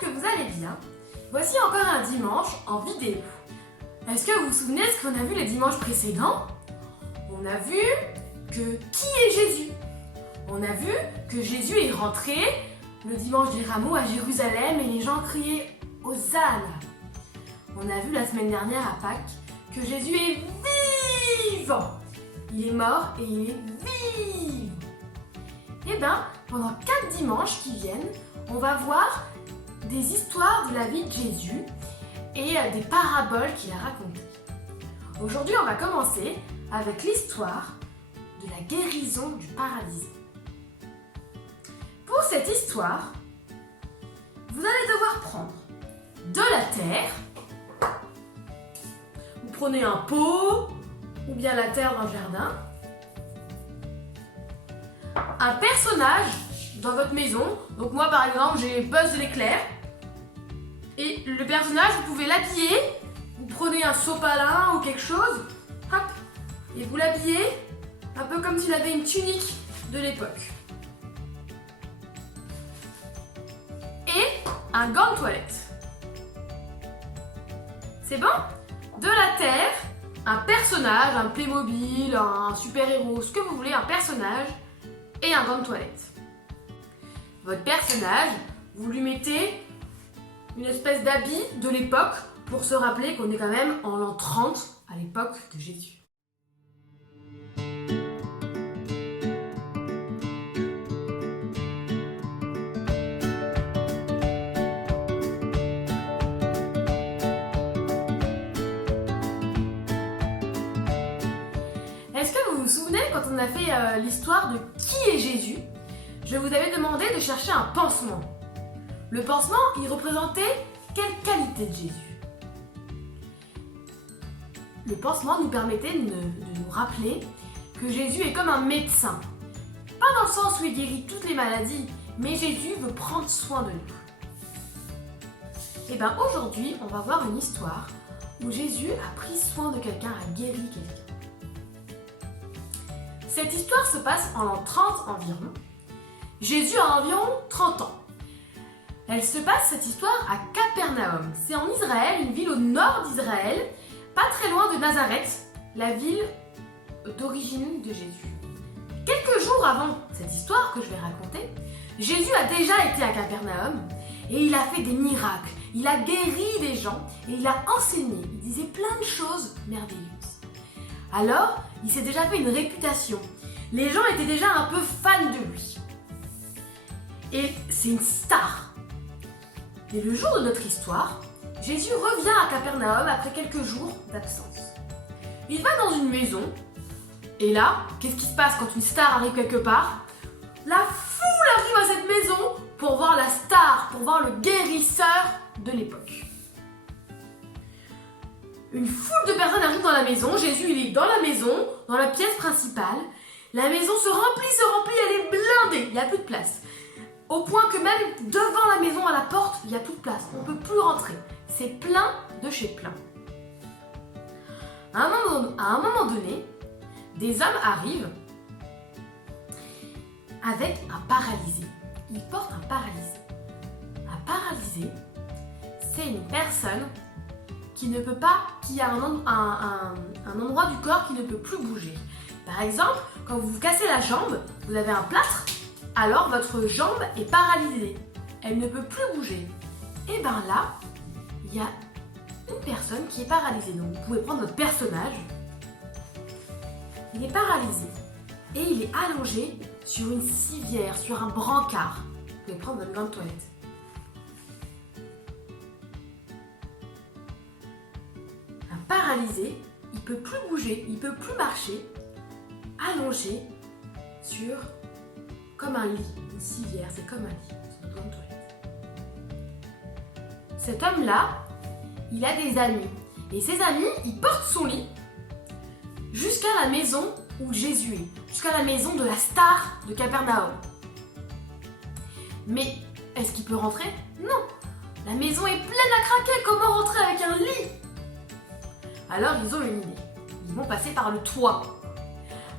que vous allez bien. Voici encore un dimanche en vidéo. Est-ce que vous vous souvenez de ce qu'on a vu les dimanches précédents? On a vu que qui est Jésus? On a vu que Jésus est rentré le dimanche des Rameaux à Jérusalem et les gens criaient « Hosanna ». On a vu la semaine dernière à Pâques que Jésus est vivant. Il est mort et il est vivant. Et bien, pendant 4 dimanches qui viennent, on va voir des histoires de la vie de Jésus et des paraboles qu'il a racontées. Aujourd'hui, on va commencer avec l'histoire de la guérison du paralysé. Pour cette histoire, vous allez devoir prendre de la terre. Vous prenez un pot ou bien la terre d'un jardin. Un personnage dans votre maison. Donc moi par exemple j'ai Buzz l'éclair. Et le personnage vous pouvez l'habiller. Vous prenez un sopalin ou quelque chose. Hop. Et vous l'habillez un peu comme s'il avait une tunique de l'époque. Et un gant de toilette. C'est bon? De la terre, un personnage, un Playmobil, un super-héros, ce que vous voulez, un personnage et un gant de toilette. Votre personnage, vous lui mettez une espèce d'habit de l'époque pour se rappeler qu'on est quand même en l'an 30 à l'époque de Jésus. Est-ce que vous vous souvenez quand on a fait l'histoire de qui est Jésus? Je vous avais demandé de chercher un pansement. Le pansement, il représentait quelle qualité de Jésus? Le pansement nous permettait de nous rappeler que Jésus est comme un médecin. Pas dans le sens où il guérit toutes les maladies, mais Jésus veut prendre soin de nous. Et bien aujourd'hui, on va voir une histoire où Jésus a pris soin de quelqu'un, a guéri quelqu'un. Cette histoire se passe en l'an 30 environ. Jésus a environ 30 ans. Elle se passe, cette histoire, à Capernaum. C'est en Israël, une ville au nord d'Israël, pas très loin de Nazareth, la ville d'origine de Jésus. Quelques jours avant cette histoire que je vais raconter, Jésus a déjà été à Capernaum et il a fait des miracles. Il a guéri des gens et il a enseigné. Il disait plein de choses merveilleuses. Alors, il s'est déjà fait une réputation. Les gens étaient déjà un peu fans de lui. Et c'est une star. Et le jour de notre histoire, Jésus revient à Capernaum après quelques jours d'absence. Il va dans une maison, et là, qu'est-ce qui se passe quand une star arrive quelque part? La foule arrive à cette maison pour voir la star, pour voir le guérisseur de l'époque. Une foule de personnes arrivent dans la maison, Jésus il est dans la maison, dans la pièce principale. La maison se remplit, elle est blindée, il n'y a plus de place. Au point que même devant la maison, à la porte, il n'y a plus de place, on ne peut plus rentrer. C'est plein de chez plein. À un moment donné, des hommes arrivent avec un paralysé. Ils portent un paralysé. Un paralysé, c'est une personne qui ne peut pas, qui a un endroit du corps qui ne peut plus bouger. Par exemple, quand vous vous cassez la jambe, vous avez un plâtre, alors votre jambe est paralysée. Elle ne peut plus bouger. Et bien là, il y a une personne qui est paralysée. Donc vous pouvez prendre votre personnage. Il est paralysé. Et il est allongé sur une civière, sur un brancard. Vous pouvez prendre votre gant de toilette. Paralysé, il ne peut plus bouger, il ne peut plus marcher, allongé sur comme un lit, une civière, c'est comme un lit, c'est une grande toilette. Cet homme-là, il a des amis, et ses amis, ils portent son lit jusqu'à la maison où Jésus est, jusqu'à la maison de la star de Capernaum. Mais est-ce qu'il peut rentrer? Non, la maison est pleine à craquer, comment rentrer avec un lit? Alors ils ont une idée. Ils vont passer par le toit.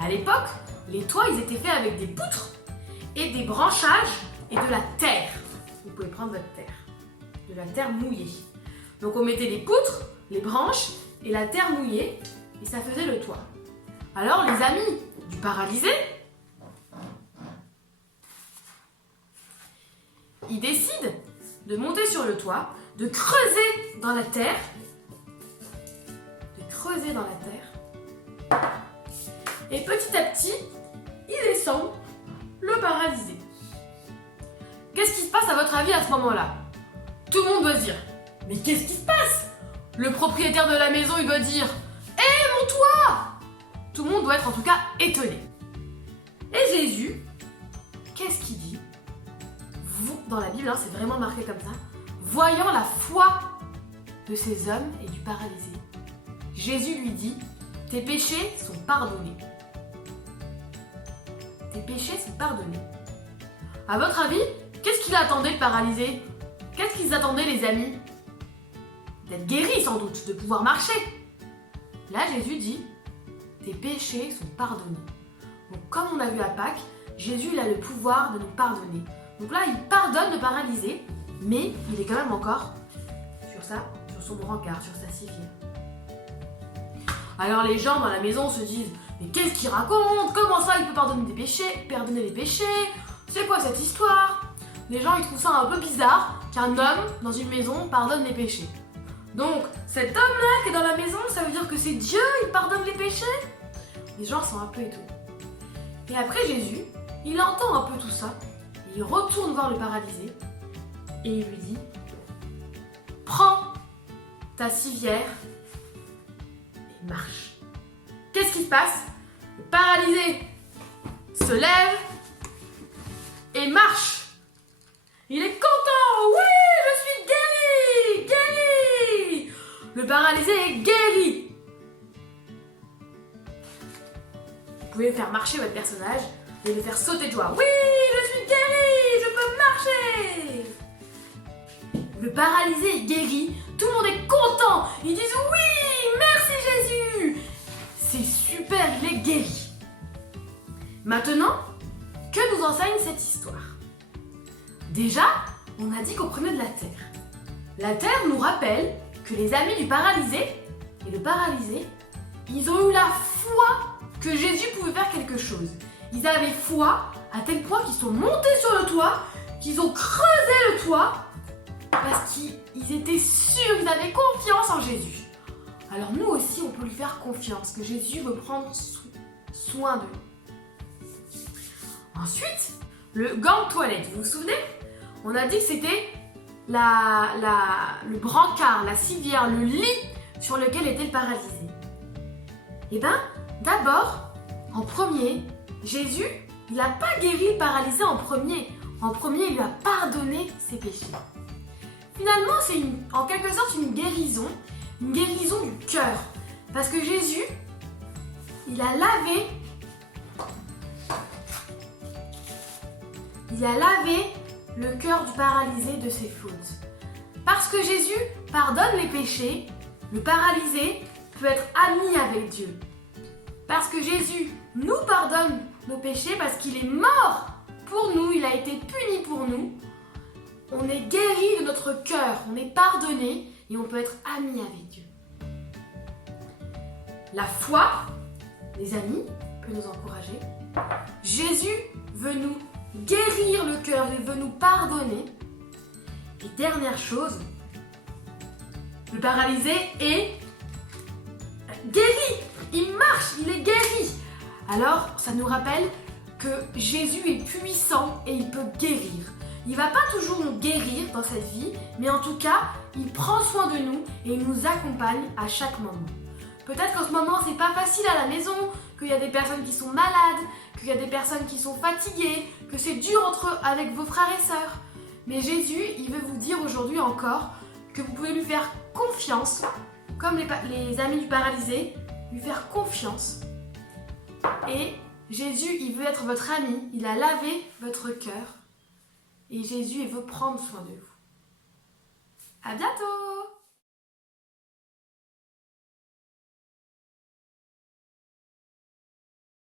À l'époque, les toits ils étaient faits avec des poutres et des branchages et de la terre. Vous pouvez prendre votre terre. de la terre mouillée. Donc on mettait les poutres, les branches et la terre mouillée et ça faisait le toit. Alors les amis du paralysé, ils décident de monter sur le toit, de creuser dans la terre, et petit à petit, ils descendent le paralysé. Qu'est-ce qui se passe à votre avis à ce moment-là? Tout le monde doit se dire, mais qu'est-ce qui se passe? Le propriétaire de la maison, il doit dire, hé, mon toit! Tout le monde doit être en tout cas étonné. Et Jésus, qu'est-ce qu'il dit? Vous, dans la Bible, c'est vraiment marqué comme ça, voyant la foi de ces hommes et du paralysé, Jésus lui dit, tes péchés sont pardonnés. Tes péchés sont pardonnés. À votre avis, qu'est-ce qu'il attendait le paralysé? Qu'est-ce qu'ils attendaient les amis? D'être guéris sans doute, de pouvoir marcher. Là Jésus dit, tes péchés sont pardonnés. Donc comme on a vu à Pâques, Jésus il a le pouvoir de nous pardonner. Donc là il pardonne le paralysé, mais il est quand même encore sur son brancard, sur sa civière. Alors les gens dans la maison se disent, mais qu'est-ce qu'il raconte? Comment ça il peut pardonner les péchés? C'est quoi cette histoire? Les gens ils trouvent ça un peu bizarre qu'un homme dans une maison pardonne les péchés. Donc cet homme-là qui est dans la maison, ça veut dire que c'est Dieu, il pardonne les péchés? Les gens sont un peu étonnés. Et après Jésus, il entend un peu tout ça, il retourne voir le paralysé et il lui dit, prends ta civière et marche. Qu'est-ce qui se passe? Le paralysé se lève et marche. Il est content. Oui, je suis guéri. Le paralysé est guéri. Vous pouvez faire marcher votre personnage et le faire sauter de joie. Oui, je suis guéri, je peux marcher. Le paralysé est guéri. Tout le monde est content. Ils disent oui, merci Jésus. C'est super, il est guéri. Maintenant, que nous enseigne cette histoire? Déjà, on a dit qu'on prenait de la terre. La terre nous rappelle que les amis du paralysé et le paralysé, ils ont eu la foi que Jésus pouvait faire quelque chose. Ils avaient foi à tel point qu'ils sont montés sur le toit, qu'ils ont creusé le toit, parce qu'ils étaient sûrs, ils avaient confiance en Jésus. Alors nous aussi, on peut lui faire confiance, que Jésus veut prendre soin de nous. Ensuite, le gant de toilette, vous vous souvenez? On a dit que c'était le brancard, la civière, le lit sur lequel était le paralysé. Et bien, d'abord, en premier, Jésus, il n'a pas guéri le paralysé en premier. En premier, il lui a pardonné ses péchés. Finalement, c'est en quelque sorte une guérison du cœur. Parce que Jésus, il a lavé le cœur du paralysé de ses fautes. Parce que Jésus pardonne les péchés, le paralysé peut être ami avec Dieu. Parce que Jésus nous pardonne nos péchés, parce qu'il est mort pour nous, il a été puni pour nous. On est guéri de notre cœur, on est pardonné et on peut être ami avec Dieu. La foi, les amis, peut nous encourager. Jésus veut nous guérir le cœur, il veut nous pardonner. Et dernière chose, le paralysé est guéri, il marche, il est guéri. Alors, ça nous rappelle que Jésus est puissant et il peut guérir. Il ne va pas toujours nous guérir dans cette vie, mais en tout cas, il prend soin de nous et il nous accompagne à chaque moment. Peut-être qu'en ce moment, c'est pas facile à la maison, qu'il y a des personnes qui sont malades, qu'il y a des personnes qui sont fatiguées, que c'est dur avec vos frères et sœurs. Mais Jésus, il veut vous dire aujourd'hui encore que vous pouvez lui faire confiance, comme les amis du paralysé, lui faire confiance. Et Jésus, il veut être votre ami, il a lavé votre cœur. Et Jésus, il veut prendre soin de vous. À bientôt!